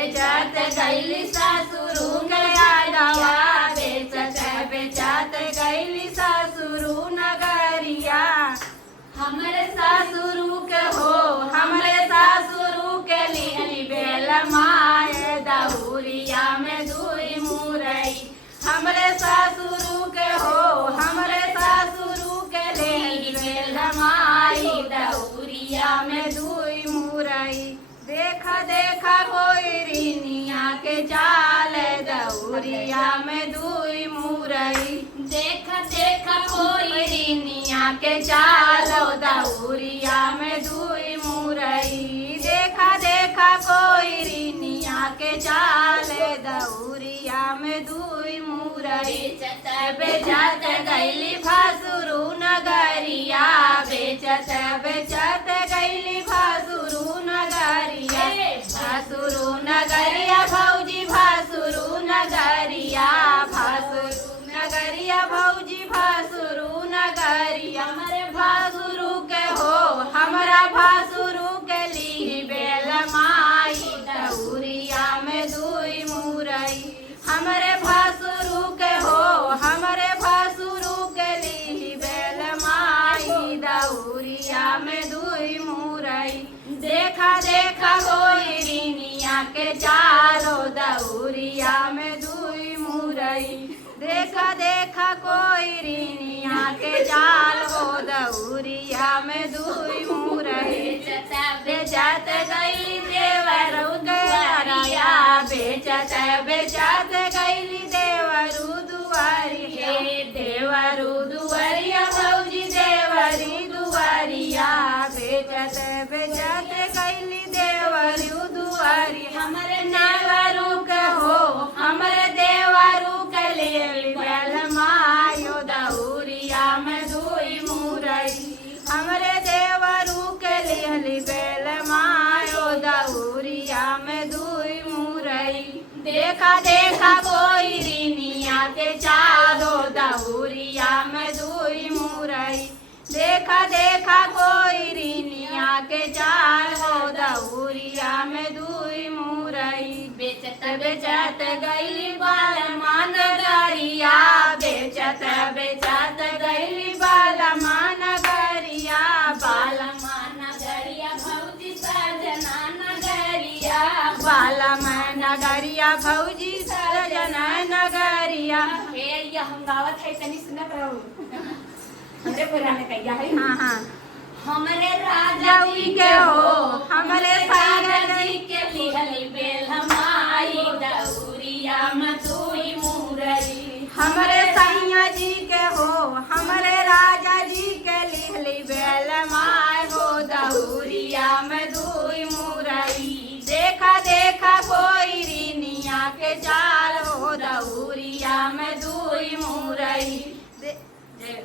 बेचत गईली सासुरु नगरिया बेचत बेचत गईली सासुरु नगरिया। हमरे सासुरु के हो हमरे सासुरु के लिहली बेल माए दहुरिया में दुई मुरई। हमरे सासुरु के हो हमरे सासुरु के लिहली बेल माई दहुरिया में दुई मुरई। देखा देखा कोई रिनिया के जाल दहुरिया में दुई मुरई। देखा देखा कोई रिनिया के जाल दहुरिया में दुई मुरई। देखा देखा कोई रिनिया के जाल दहुरिया में दुई मुरई। बेचत गईली भासुरु नगरिया बेचत बेचत गईली भासुरु नगरिया। भासुरु नगरिया भौजी भासुरु नगरिया भासुरु नगरिया भौजी भासुरु नगरिया। हमारे भासुरु के हो हमारा भासुरु के ली बेल माई दहुरिया में दुई मुरई। हमारे भासुरु के हो हमारे भासुरु के ली बेल माई दहुरिया में दुई मुरई। देखा देखा कोई रिनिया के जालो दहुरिया में दुई मुरई। देखा देखा कोई रिनिया के जाल हो दहुरिया में दुई मुरई। बेचत गईली देवरू दुआरिया बेचत बेचत गईली देवरू दुआरी। हे देवरू दुआरिया भौजी देवरी दुआरिया बेचत बेचत गईली देवरू दुआरी। हमरे देवरू के हो हमरे देवरू के लिहली बेल मायो दहुरिया में दुई मुरई। हमरे देवरू के लिहली बेल मायो दहुरिया में दुई मुरई। देखा देखा कोई रिनिया के चालो दहुरिया में दुई मुरई। देखा देखा कोई रिनिया के चालो दहुरिया में दुई मुरई। बेचत बेचत गईली बालमा नगरिया बेचत बेचत गईली बालमा नगरिया। बालमा नगरिया भौजी सजना नगरिया बालमा नगरिया भौजी सजना नगरिया। हे ये हम गावत है तनी सुनत रहो हमरे पुराने कहिया है। हाँ हाँ हमरे राजा जी के हो हमरे सागर जी के लिहली बेल माई दहुरिया में दुई मुरई। हमरे सैया जी के हो हमरे राजा जी के लिहली बेल माई